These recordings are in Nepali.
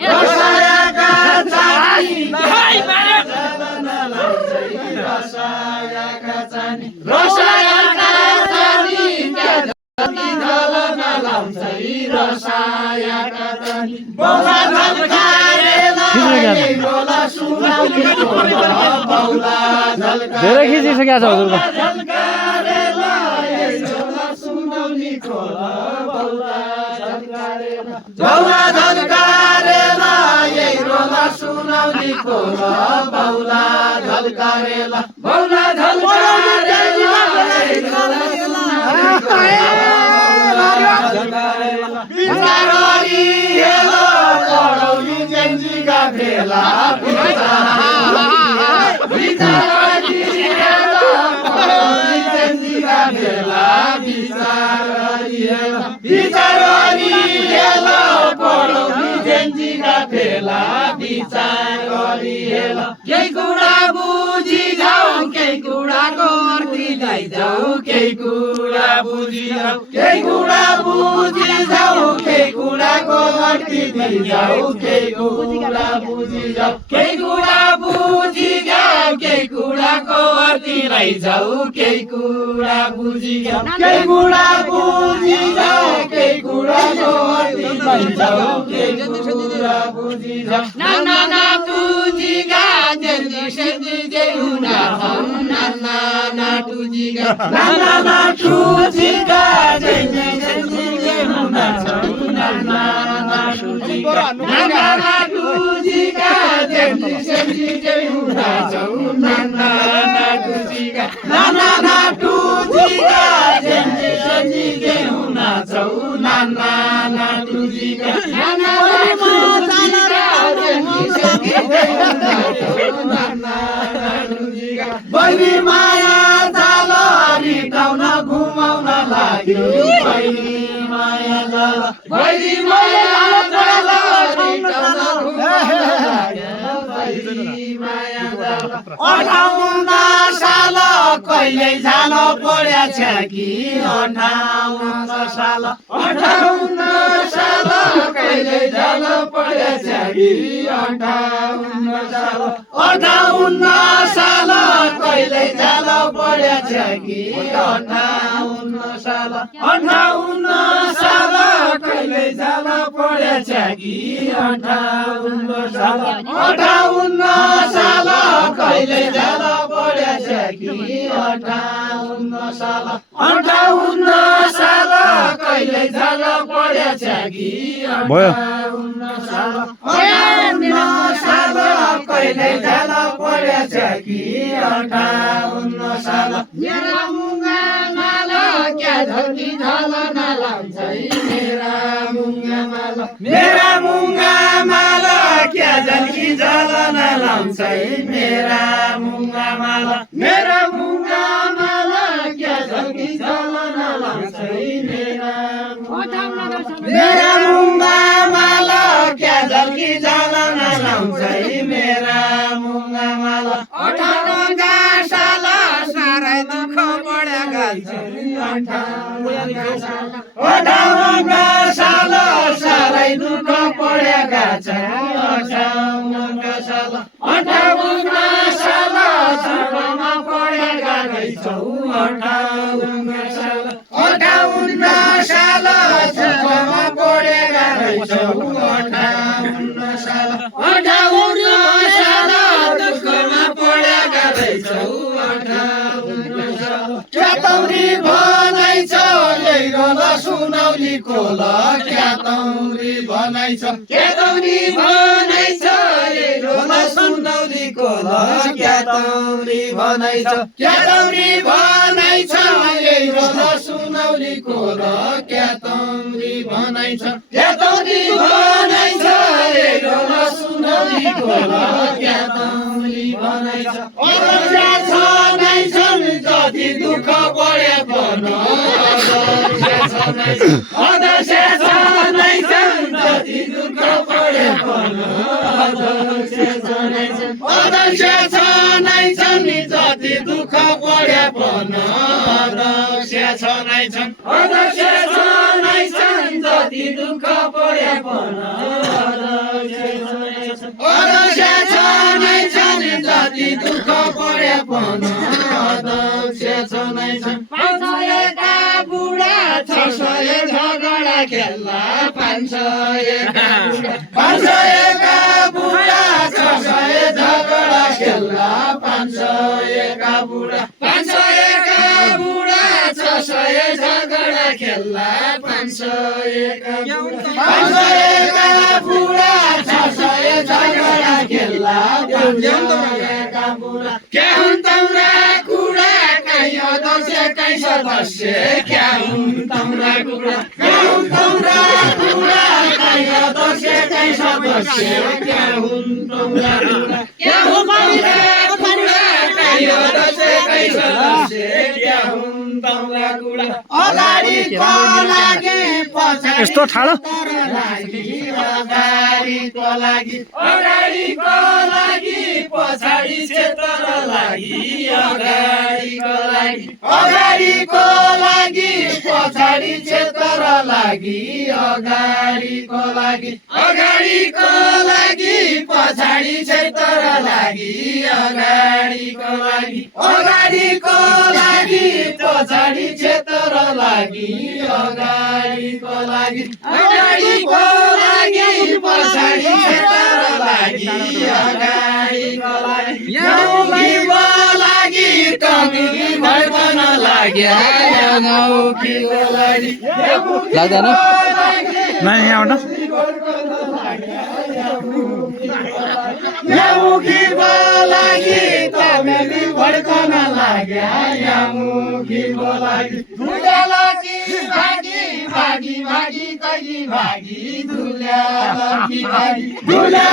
रसायाका चानी रसायाका चानी रसायाका चानी ढलना लाउँछ रसायाका चानी बौला झल्कारेला बोला सुनाउने बौला झल्का धेरै खिचिसकेको छ हजुरको झल्कारेला बोला सुनाउने खोला बौला झल्कारेला बौला झल्कारेला यही रोला सुनाउने खोला बौला झल्कारेला बौला झल्कारेला यही रोला बिचारी हेलो पढौली जेन्जीका भेला बिचारी हेलो पढौली जेन्जीका भेला बिचारी हेलो पढौली जेन्जीका भेला बिचारी हेलो केही कुरा बुझी जाऊ केही कुराको अर्थ लैजाऊ केही कुरा बुझी जाऊ केही कुरा बुझी जाऊ केही कुराको अर्थ लैजाऊ केही कुरा बुझी जाऊ केही कुरा बुझी जाऊ केही कुराको अर्थ लैजाऊ केही कुरा बुझी जाऊ केही कुरा बुझी जाऊ केही कुराको अर्थ लैजाऊ केही कुरा बुझी जाऊ ना ना ना तुझी गा जल्दी से जे हुना ना ना ना तुझी गा ना ना ना तुझी गा जल्दी से जे हुना ना ना ना तुझी गा ना ना ना तुझी गा जल्दी से जे हुना ना ना ना तुझी गा ना ना ना तुझी गा जल्दी से जे हुना ना ना ना तुझी गा ना ना ना बहिनी माया जाल रिटाउन घुमाउन लाग्यो बहिनी माया जाल बहिनी माया जाल रिटाउन घुमाउन लाग्यो बहिनी माया जाल 58 साल कहिले झाल पड्या छ कि 58 साल 58 साल कहिले झाल पड्या छ कि 58 साल 58 साल कहिले झाल पड्या छ कि 58 साल 58 साल कहिले झाल पड्या छ कि 58 साल 58 साल कहिले झाल पड्या छ कि 58 साल 58 साल कहिले झाल पड्या छ कि 58 साल 58 साल कहिले झाल पड्या छ कि 58 साल मेरा मुंगा माला क्या झल्की झलना लाउँछ मेरा मुंगा माला मेरा मुंगा माला क्या झल्की झलना लाउँछ मेरा मुंगा माला मेरा मुंगा माला क्या झल्की झलना लाउँछ मेरा मुंगा माला क्या झल्की झलना लाउँछ मेरा मुंगा माला 58 साल साह्रै दुःख पड्या गाल्छ 58 साल साह्रै दुःख पड्या गाछ 58 साल 58 साल सुखमा पड्या गाछौ 58 साल 58 साल सुखमा पड्या गाछौ 58 साल 58 साल दुःखमा पड्या गाछौ 58 साल क्या तौरी भनाइ छ यही रोला सुनौली खोला क्या तौरी भनाइ छ क्या तौरी भनाइ छ यही रोला सुनौली खोला क्या तौरी भनाइ छ क्या तौरी भनाइ छ यही रोला सुनौली खोला क्या तौरी भनाइ छ क्या तौरी भनाइ छ यही रोला सुनौली खोला क्या तौरी भनाइ छ अदर्शा छ नै छन् जति दुःख पड्या भन अदर्शा छ नै छन् जति दुःख पड्या भन अदर्शा छ नै छन् जति दुःख पड्या भन अदर्शा छ नै छन् जति दुःख पड्या भन अध्यक्ष छ नै छन् जति दुःख परे पनि अध्यक्ष छ नै छन् 500 का बुढा 600 झगडा खेल्ला 500 का बुढा 600 झगडा खेल्ला 500 का बुढा 500 का बुढा 600 झगडा खेल्ला 500 का बुढा 600 झगडा खेल्ला 500 का बुढा क्या हुन् तम्रा कुरा कहीँ अध्यक्ष कहीँ सदस्य क्या हुन् तम्रा कुरा क्या हुन् तम्रा कुरा कहीँ अध्यक्ष कहीँ सदस्य क्या हुन् तम्रा कुरा क्या हुन् तम्रा कुरा कहीँ अध्यक्ष कहीँ सदस्य क्या हुन् तम्रा कुरा अगाडिको लागि यस्तो ठाडो अगाडिको लागि पछाडि क्षेत्र लागि अगाडिको लागि पछाडि क्षेत्र लागि अगाडिको लागि पछाडि क्षेत्र लागि अगाडिको लागि पछाडि क्षेत्र लागि अगाडिको लागि पछाडि क्षेत्र लागि अगाडिको लागि टङ्गी भड्कन लाग्यो लाग्दैन नानी आउन यामुखीको लागि टङ्गी भड्कन लाग्यो धुल्यालकी भागी कहिले भागी धुल्यालकी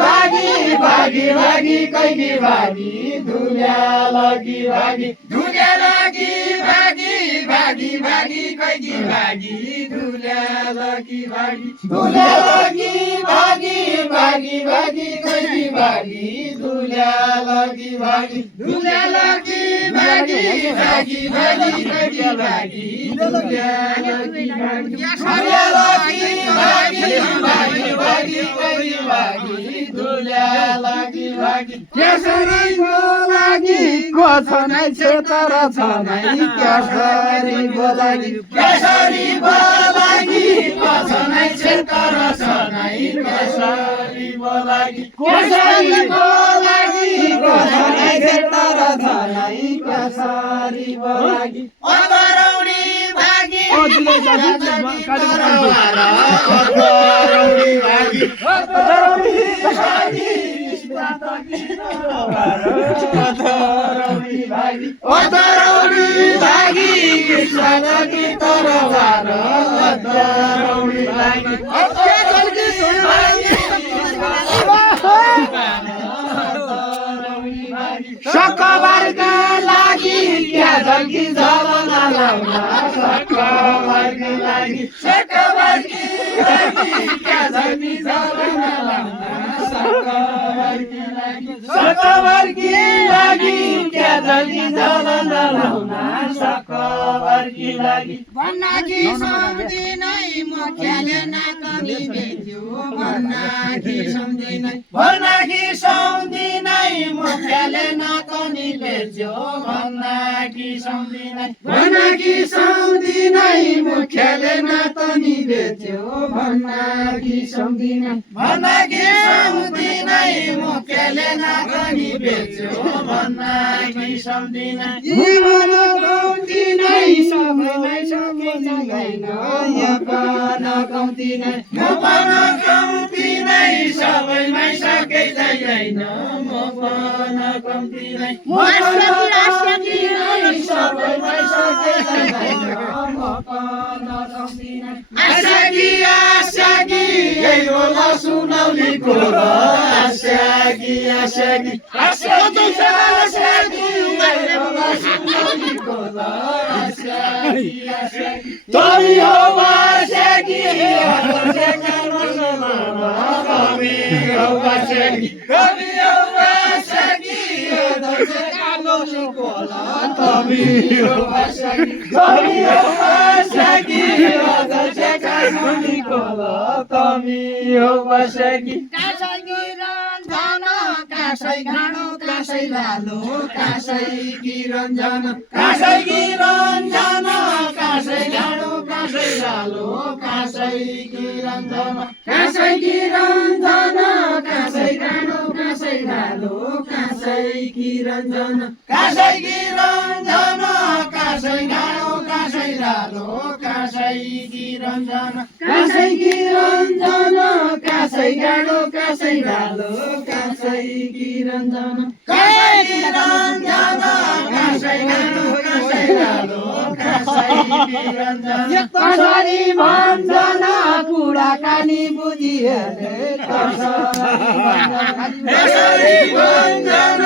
भागी कहिले भागी धुल्यालकी भागी कहिले भागी धुल्यालकी भागी कहिले भागी धुल्यालकी भागी कहिले भागी केसरीको लागि को छ नै क्षेत्र छ नै केसरीको लागि को छ नै क्षेत्र छ नै केसरीको लागि को छ नै क्षेत्र छ नै केसरीको लागि अधरौडी भागी सकबरका लागि क्या झल्की झलन लाउला सकबरका लागि क्या झल्की झलन लाउला सकबरकी लागि क्या झल्की झलन लाउला सकबरकी लागि भन्नाकी सम्झिनै मुखियाले नाकली बेच्यो भन्नाकी सम्झिनै मुखियाले नाकनी बेच्यो भन्नाकी सम्झिनै मुखियाले नाकनी बेच्यो भन्नाकी सम्झिनै मुखियाले नाकनी बेच्यो भन्नाकी सम्झिनै जीवन कम्ती नै सबैलाई सकिन्छ गएन यपन कम्ती नै सबैलाई सके छैन मपन कम्ती नै सबैलाई सके छैन मपन कम्ती नै आशाकी यही होला सुनौलीको आशाकी तरी हो आशाकी Tami, छोरी हो बसेकी रजस्याका छोरीको तमी हो बसेकी कासै किरञ्जन कासै घाँडो कासै लालो कासै किरञ्जन कासै किरञ्जन कासै घाँडो कासै लालो कासै किरञ्जन कासै किरञ्जन कासै घाँडो कासै लालो कासै किरञ्जन कासै किरञ्जन कासै घाँडो कासै लालो कासै किरञ्जन कासै किरञ्जन कासै घाँडो कासै लालो कासै किरञ्जन कासै किरञ्जन कासै घाँडो कासै लालो कासै किरञ्जन कसरी भन्छन् कुराकानी बुझिहाले कसरी भन्छन्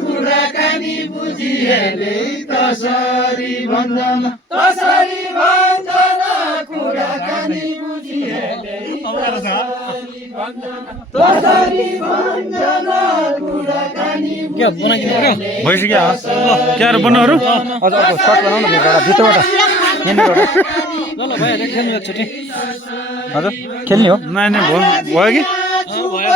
कुराकानी बुझिहाले तसरी भन्छन् कुराकानी बुझिहाले तसरी भन्छन् कुराकानी भइसक्यो क्या बन्नुहरू अझ अर्को सर्ट बनाउन भित्रबाट यहाँनिरबाट ल भइहाल्यो खेल्नु एकचोटि हजुर खेल्ने हो नानी भयो कि भयो